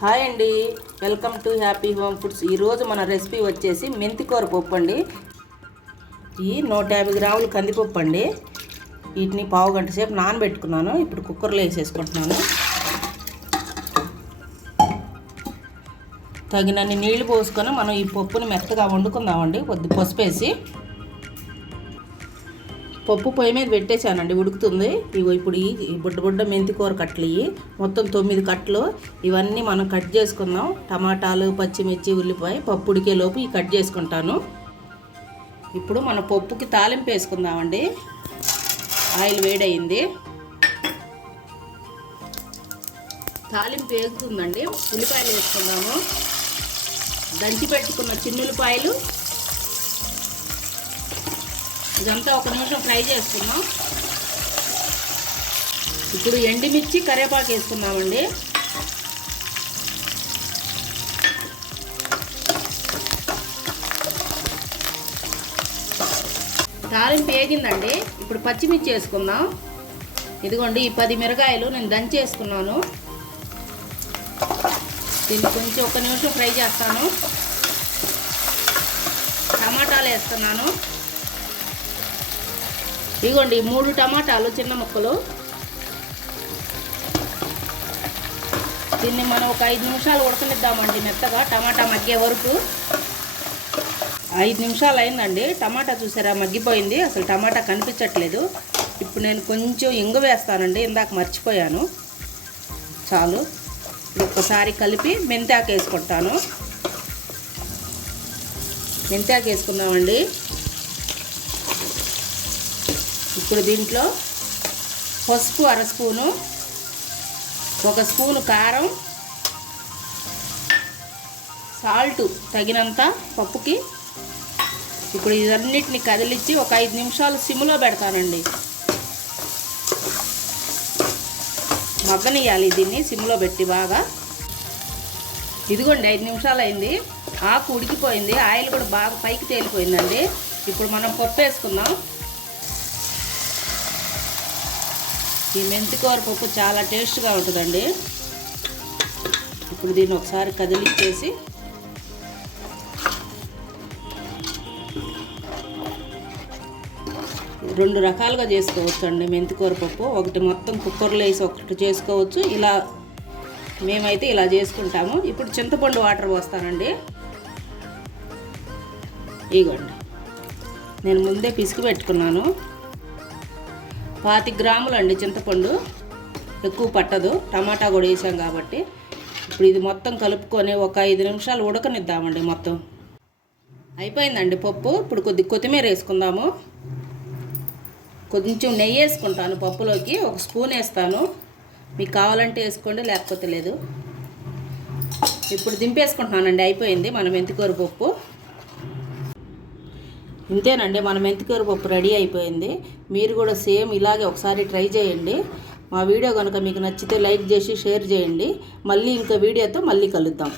Hi అండి, welcome to happy home foods. ఈరోజు మన రెసిపీ వచ్చేసి మెంతికూర పప్పు అండి. ఈ 150 గ్రాములు కందిపప్పు అండి. వీటిని పావు గంట సేపు నానబెట్టుకున్నాను. ఇప్పుడు కుక్కర్లో వేసేసుకుంటున్నాను. తగినన్ని నీళ్లు పోసుకొని మనం ఈ పప్పుని మెత్తగా వండుకుందామండి. కొద్ది పసుపు వేసి పప్పు పొయ్యి మీద పెట్టేశానండి, ఉడుకుతుంది. ఇగో ఇప్పుడు ఈ బుడ్డ మెంతికూర కట్టలు ఇవి మొత్తం 9 కట్టలు. ఇవన్నీ మనం కట్ చేసుకుందాం. టమాటాలు, పచ్చిమిర్చి, ఉల్లిపాయ పప్పు ఉడికేలోపు ఇవి కట్ చేసుకుంటాను. ఇప్పుడు మన పప్పుకి తాలింపు వేసుకుందామండి. ఆయిల్ వేడయింది, తాలింపు వేగుతుందండి. ఉల్లిపాయలు వేసుకుందాము. దంచి పెట్టుకున్న చిన్నుల్లిపాయలు, ఇదంతా 1 నిమిషం ఫ్రై చేసుకుందాం. ఇప్పుడు ఎండుమిర్చి, కరివేపాకు వేసుకుందామండి. తాలింపు వేగిందండి. ఇప్పుడు పచ్చిమిర్చి వేసుకుందాం. ఇదిగోండి, ఈ 10 మిరగాయలు నేను దంచి వేసుకున్నాను. దీన్ని కొంచెం 1 నిమిషం ఫ్రై చేస్తాను. టమాటాలు వేస్తున్నాను. ఇదిగోండి 3 టమాటాలు చిన్న ముక్కలు. దీన్ని మనం ఒక 5 నిమిషాలు ఉడకనిద్దామండి మెత్తగా, టమాటా మగ్గే వరకు. 5 నిమిషాలు అయిందండి. టమాటా చూసారా, మగ్గిపోయింది. అసలు టమాటా కనిపించట్లేదు. ఇప్పుడు నేను కొంచెం ఇంగు వేస్తానండి, ఇందాక మర్చిపోయాను. చాలు. ఒక్కసారి కలిపి మెంతాకు వేసుకుంటాను. మెంతాకు వేసుకుందామండి. ఇప్పుడు దీంట్లో పసుపు 1/2 స్పూను, 1 స్పూను కారం, సాల్ట్ తగినంత పప్పుకి. ఇప్పుడు ఇదన్నిటిని కదిలించి ఒక 5 నిమిషాలు సిమ్లో పెడతానండి. మగ్గనియాలి దీన్ని సిమ్లో పెట్టి బాగా. ఇదిగోండి 5 నిమిషాలు అయింది. ఆకు ఉడికిపోయింది, ఆయిల్ కూడా బాగా పైకి తేలిపోయిందండి. ఇప్పుడు మనం పప్పు వేసుకుందాం. ఈ మెంతికూర పప్పు చాలా టేస్ట్గా ఉంటుందండి. ఇప్పుడు దీన్ని ఒకసారి కదిలిచ్చేసి రెండు రకాలుగా చేసుకోవచ్చు అండి మెంతికూర పప్పు. ఒకటి మొత్తం కుక్కర్లో వేసి ఒకటి చేసుకోవచ్చు. ఇలా మేమైతే ఇలా చేసుకుంటాము. ఇప్పుడు చింతపండు వాటర్ పోస్తానండి. ఇగోండి, నేను ముందే పిసికి పెట్టుకున్నాను. 25 గ్రాములు అండి చింతపండు, ఎక్కువ పట్టదు, టమాటా కూడా వేసాం కాబట్టి. ఇప్పుడు ఇది మొత్తం కలుపుకొని ఒక 5 నిమిషాలు ఉడకనిద్దామండి. మొత్తం అయిపోయిందండి పప్పు. ఇప్పుడు కొద్ది కొత్తిమీర వేసుకుందాము. కొంచెం నెయ్యి వేసుకుంటాను పప్పులోకి, 1 స్పూన్ వేస్తాను. మీకు కావాలంటే వేసుకోండి, లేకపోతే లేదు. ఇప్పుడు దింపేసుకుంటున్నానండి. అయిపోయింది మన మెంతికూర పప్పు. ఇంతేనండి, మన మెంతికూర పప్పు రెడీ అయిపోయింది. మీరు కూడా సేమ్ ఇలాగే ఒకసారి ట్రై చేయండి. మా వీడియో కనుక మీకు నచ్చితే లైక్ చేసి షేర్ చేయండి. మళ్ళీ ఇంకో వీడియోతో మళ్ళీ కలుద్దాం.